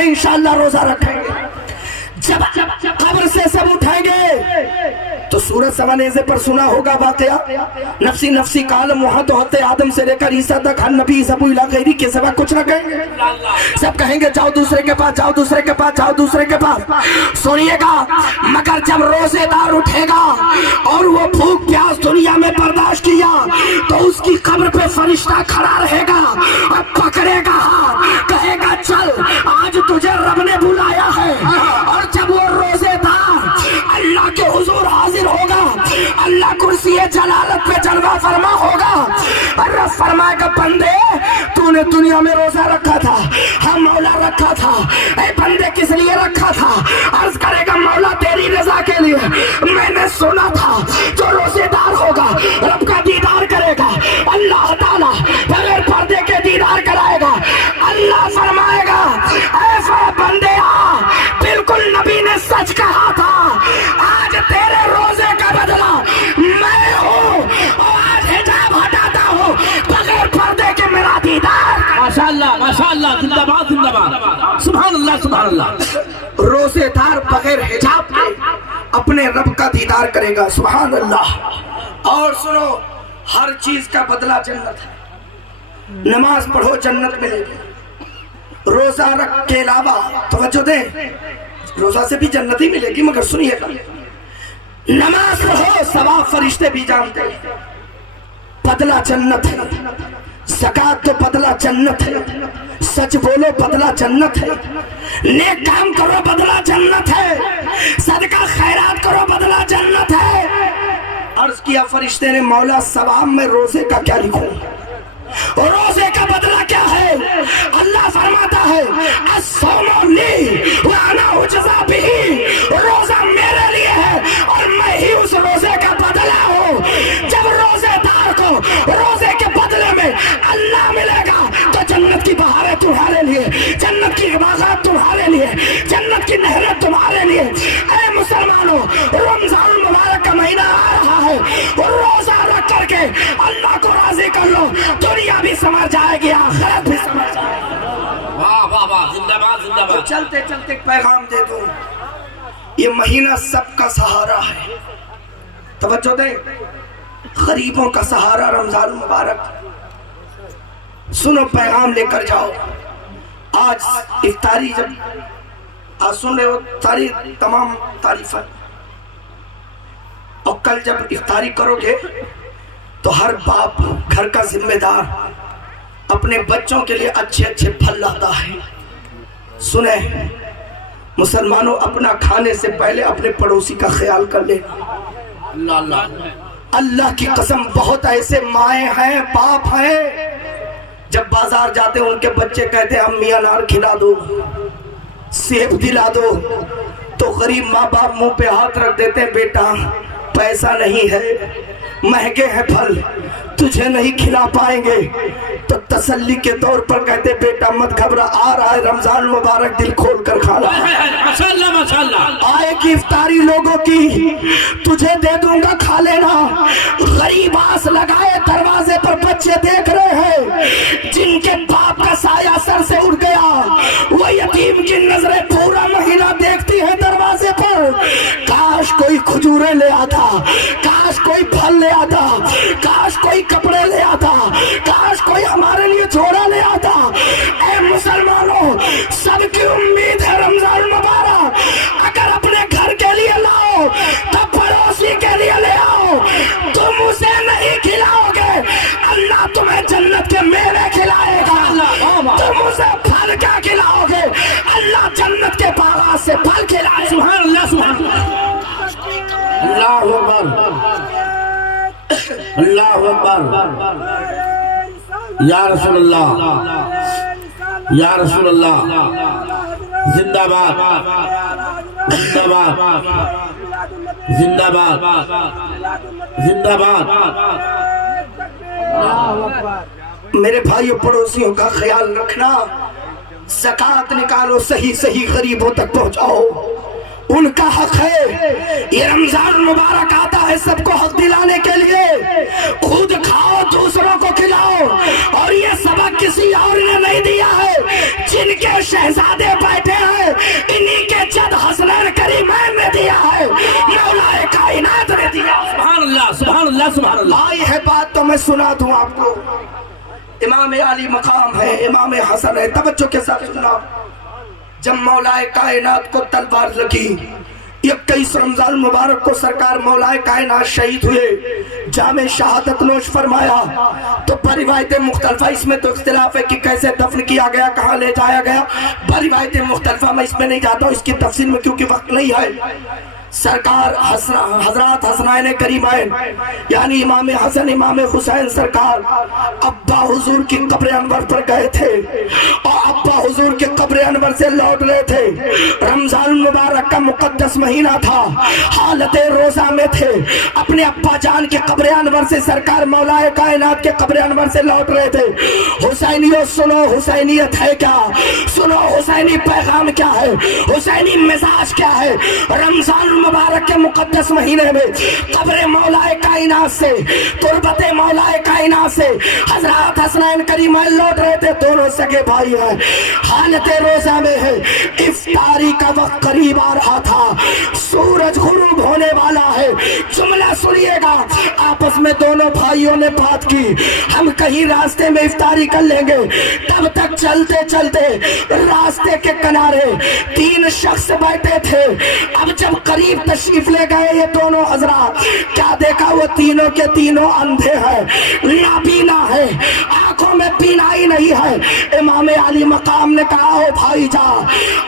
کریں انشاءاللہ روزہ رکھیں گے. جب قبر سے سب اٹھائیں گے تو سورج سوانیزے پر سنا ہوگا واقعہ, نفسی نفسی کا عالم وہاں تو ہوتے آدم سے لے کر عیسیٰ تک ہر نبی سب الہ غیری کے سوا کچھ نہ کہیں گے. سب کہیں گے جاؤ دوسرے کے پاس, جاؤ دوسرے کے پاس, جاؤ دوسرے کے پاس. سنیے گا, مگر جب روزے دار اٹھے گا اور وہ بھوک پیاس دنیا میں برداشت کیا تو اس کی قبر پہ فرشتہ کھڑا رہے گا اور پکڑے گا ہاتھ, کہے گا چل آج تجھے رب نے بلایا ہے. اور جب وہ روزے دار اللہ کے حضور حاضر ہوگا, اللہ کرسی جلالت پہ جلوہ فرما ہوگا, رب فرمائے گا بندے تو نے دنیا میں روزہ رکھا تھا, ہاں مولا رکھا تھا, اے بندے کس لیے رکھا تھا؟ عرض کرے گا مولا تیری رضا کے لیے. میں نے سنا تھا جو روزے دار ہوگا رب کا دیدار کرے گا, اللہ تعالیٰ بغیر پردے کے دیدار کرائے گا. اللہ فرمائے گا اے بندے بالکل نبی نے سچ کہا تھا, آج تیرے روزے کا بدلہ میں ہوں اور آج حجاب ہٹاتا ہوں بغیر پردے کے میرا دیدار. ماشاءاللہ ماشاءاللہ, زندہ باد زندہ باد, سبحان اللہ سبحان اللہ. روزے دار بغیر حجاب کے اپنے رب کا دیدار کرے گا, سبحان اللہ. اور سنو, ہر چیز کا بدلہ جنت ہے. نماز پڑھو جنت ملے گی, روزہ رکھ کے علاوہ توجہ دیں, روزہ سے بھی جنت ہی ملے گی, مگر سنیے گا نماز پڑھو ثواب فرشتے بھی جانتے ہیں, بدلہ جنت ہے. زکات تو بدلہ جنت ہے, سچ بولو بدلہ جنت ہے, نیک کام کرو بدلہ جنت ہے, صدقہ خیرات کرو بدلہ جنت ہے. عرض کیا فرشتے نے مولا ثواب میں روزے کا کیا لکھوں, روزے کا بدلہ کیا ہے؟ اللہ فرماتا ہے الصوم لی وانا اجزا بہ, روزہ میرے لیے ہے اور میں ہی اس روزے کا بدلہ ہوں. جب روزے دار کو روزے کے بدلے میں اللہ ملے گا تو جنت کی بہاریں تمہارے لیے, جنت کی باغات تمہارے لیے, جنت کی نہریں تمہارے لیے. اے مسلمانوں, رمضان مبارک کا مہینہ آ رہا ہے, روزہ رکھ کر کے اللہ کو راضی کر لو, دنیا بھی سمجھ جائے گی, آخرت بھی سمجھ جائے گی. واہ واہ واہ, زندہ باد زندہ باد. چلتے چلتے ایک پیغام دے دوں, یہ مہینہ سب کا سہارا ہے. توجہ دیں, غریبوں کا سہارا رمضان مبارک. سنو پیغام لے کر جاؤ. آج افطاری جب آج سن رہے ہو ساری تمام تعریفات, اور کل جب افطاری کرو گے تو ہر باپ گھر کا ذمہ دار اپنے بچوں کے لیے اچھے اچھے پھل لاتا ہے. سنیں مسلمانوں, اپنا کھانے سے پہلے اپنے پڑوسی کا خیال کر لینا. اللہ اللہ, اللہ کی قسم بہت ایسے مائیں ہیں, باپ ہیں, جب بازار جاتے ہیں ان کے بچے کہتے ہیں امی انار کھلا دو, سیب دلا دو, تو غریب ماں باپ منہ پہ ہاتھ رکھ دیتے ہیں بیٹا پیسہ نہیں ہے, مہنگے ہیں پھل, تجھے نہیں کھلا پائیں گے. تو تسلی کے طور پر کہتے بیٹا مت گھبرا, آ رہا ہے رمضان مبارک, دل کھول کر کھانا. ماشاءاللہ ماشاءاللہ, آئے کی افطاری لوگوں کی, تجھے دے دوں گا کھا لینا. غریب آس لگائے دروازے پر بچے دیکھ رہے ہیں جن کے باپ کا سایہ سر سے اڑ گیا, وہ یتیم کی نظریں پورا مہینہ دیکھتی ہیں دروازے پر. کاش کوئی کھجورے لے آتا, کاش کوئی پھل لے آتا, کاش کوئی کپڑے لے آتا, کاش کوئی ہمارے لیے جوڑا لے آتا. اے مسلمانوں, سب کی امید ہے رمضان مبارک, اگر اپنے گھر کے لیے لاؤ تو پڑوسی کے لیے لے آؤ. تم اسے نہیں کھلاؤ گے, اللہ تمہیں جنت کے میوے کھلائے گا. تم اسے پھل کیا کھلاؤ گے, اللہ جنت کے باغات سے پھل کھلائے. سبحان اللہ سبحان اللہ. اللہ اکبر اللہ اکبر, یا رسول اللہ یا رسول اللہ, زندہ باد زندہ باد زندہ باد زندہ باد. میرے بھائیوں پڑوسیوں کا خیال رکھنا, زکات نکالو, صحیح صحیح غریبوں تک پہنچاؤ. ان کا حق ہے. یہ رمضان مبارک آتا ہے سب کو حق دلانے کے لیے. خود کھاؤ دوسروں کو کھلاؤ. اور یہ سبق کسی اور نے نہیں دیا ہے. جن کے شہزادے بیٹھے ہیں انہی کے جد حسنین کریمین نے دیا ہے, مولا کائنات نے دیا. سبحان اللہ سبحان اللہ سبحان اللہ. آئی ہے بات تو میں سنا دوں آپ کو. امام علی مقام ہے, امام حسن ہے, توجہ کے ساتھ سننا. جب مولا کائنات کو تلوار لگی, 21 رمضان مبارک کو سرکار مولا کائنات شہید ہوئے, جامِ شہادت نوش فرمایا. تو روایتیں مختلفہ, اس میں تو اختلاف ہے کہ کیسے دفن کیا گیا, کہاں لے جایا گیا, روایتیں مختلفہ, میں اس میں نہیں جاتا ہوں اس کی تفصیل میں کیونکہ وقت نہیں ہے. سرکار حضرات حسنین کریمین یعنی امام حسن امام حسین سرکار ابا حضور کی قبر انور پر گئے تھے اور ابا حضور کے قبر انور سے لوٹ رہے تھے. رمضان مبارک کا مقدس مہینہ تھا, حالت روزہ میں تھے. اپنے ابا جان کے قبر انور سے سرکار مولا کائنات کے قبر انور سے لوٹ رہے تھے. حسینیوں سنو, حسینیت ہے کیا, سنو حسینی پیغام کیا ہے, حسینی مزاج کیا ہے. رمضان مبارک کے مقدس مہینے میں قبر مولا کائنات سے, تربت مولا کائنات سے حضرات حسنین کریمین لوٹ رہے تھے. دونوں سگے بھائی ہیں, حالت روزہ میں ہے. افطاری کا وقت قریب آ رہا تھا, سورج غروب ہونے والا ہے. جملہ سنیے گا, آپس میں دونوں بھائیوں نے بات کی, ہم کہیں راستے میں افطاری کر لیں گے. تب تک چلتے چلتے راستے کے کنارے 3 شخص بیٹھے تھے. اب جب قریب تشریف لے گئے یہ دونوں حضرات, کیا دیکھا, وہ تینوں کے تینوں اندھے ہیں, نابینا ہے, آنکھوں میں بینائی نہیں ہے. امام علی مقام نے کہا, او بھائی جا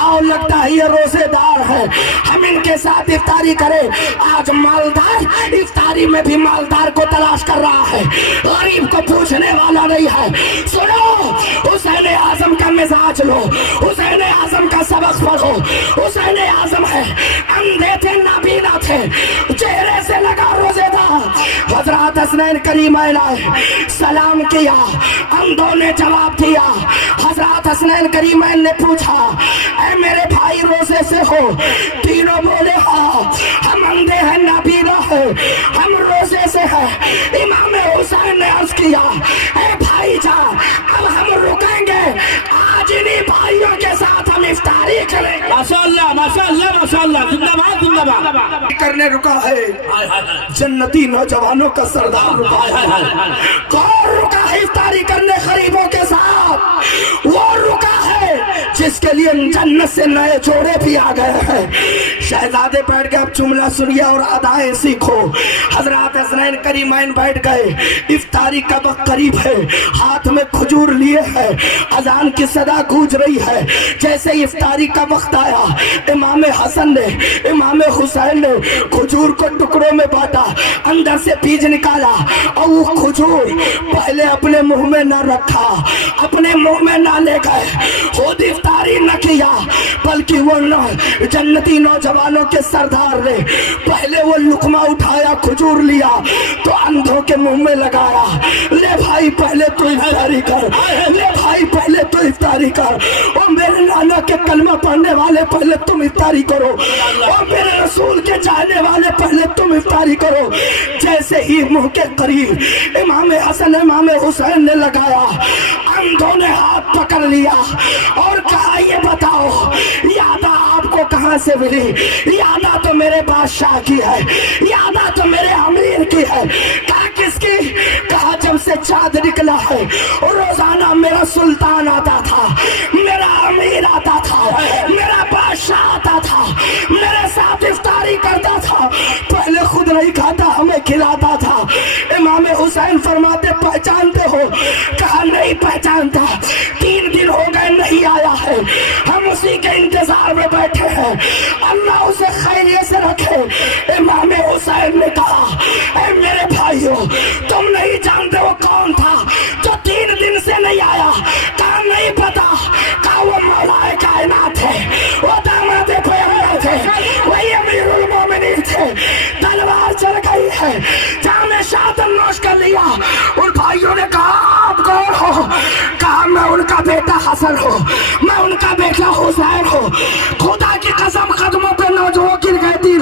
آؤ, لگتا ہے یہ روزے دار ہے, ہم ان کے ساتھ افطاری کریں. آج مالدار افطاری میں بھی مالدار کو تلاش کر رہا ہے, غریب کو پوچھنے والا نہیں ہے. سنو, حسین اعظم کا مزاج لو, حسین اعظم کا سبق پڑھو. حسین اعظم ہے, اندھے تھے, نابینا تھے, چہرے سے لگا روزے دار. حضرات حسنین کریمین آئے, سلام کیا, اندھوں نے جواب دیا. حضرات حسنین کریمین نے پوچھا, اے میرے بھائی روزے سے ہو؟ تینوں بولے ہاں, ہم اندھے ہیں, نابینا ہیں, ہم روزے سے ہیں. امام حسین نے عرض کیا, اے بھائی جان اب ہم رکیں گے, آج انہی بھائیوں کے ساتھ ہم افطاری کریں گے. ماشاء اللہ ماشاء اللہ ماشاء اللہ, زندہ باد زندہ باد. کرنے رکا ہے جنتی نوجوانوں کا سردار رکا ہے. کون رکا ہے افطاری کرنے غریبوں کے ساتھ؟ وہ رکا ہے جس کے لیے جنت سے نئے جوڑے بھی آ گئے ہیں. شہزادے بیٹھ گئے, اب جملہ سنیے اور ادائیں سیکھو. حضرات حسنین کریمین بیٹھ گئے, افطاری کا وقت قریب ہے, ہاتھ میں کھجور لیے ہیں, اذان کی صدا گونج رہی ہے. جیسے افطاری کا وقت آیا, امام حسن نے امام حسین نے کھجور کو ٹکڑوں میں بانٹا, اندر سے بیج نکالا اور وہ کھجور پہلے اپنے منہ میں نہ رکھا, اپنے منہ میں نہ لے گئے, خود افطاری نہ کیا, بلکہ وہ جنتی نوجوانوں کے سردار نے پہلے وہ لقمہ اٹھایا, کھجور لیا تو اندھوں کے منہ میں لگایا. لے بھائی پہلے تو افطاری کر, لے بھائی پہلے تو افطاری کر, اور میرے نانا کے کلمہ پڑھنے والے پہلے تم افطاری کرو, اور میرے رسول کے چاہنے والے پہلے تم افطاری کرو. جیسے ہی منہ کے قریب امام حسن امام حسین نے لگایا, اندھوں نے ہاتھ پکڑ لیا اور کہا, یہ بتاؤ یادہ آپ کو کہاں سے ملی؟ یادہ تو میرے بادشاہ کی ہے, یادہ تو میرے امیر کی ہے. کہا کس کی؟ کہا جب سے چاند نکلا ہے روزانہ میرا سلطان آتا تھا, میرا امیر آتا تھا, میرا بادشاہ آتا تھا, میرے ساتھ افطاری کرتا تھا, پہلے خود نہیں کھاتا ہمیں کھلاتا تھا. امام حسین فرماتے پہچانتے ہو؟ کہا نہیں پہچانتا, 3 دن ہو گئے نہیں آیا ہے, ہم اسی کے انتظار میں بیٹھے ہیں, اللہ اسے خیریت سے رکھے. امام حسین نے کہا, اے میرے بھائیوں تم نہیں جانتے وہ کون تھا جو 3 دن سے نہیں آیا؟ کہا نہیں پتا. کہا وہ مولا کائنات ہے, وہ داماد پیغمبر تھے, وہی امیر المومنین تھے. تلوار چل گئی ہے, جامِ شہادت نوش کر لیا. ان بھائیوں نے کہا آپ کون ہو؟ کہا میں ان کا بیٹا حسن ہوں, میں ان کا بیٹا حسین ہوں. خدا کی قسم قدموں پہ نوجوان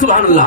سبحان اللہ.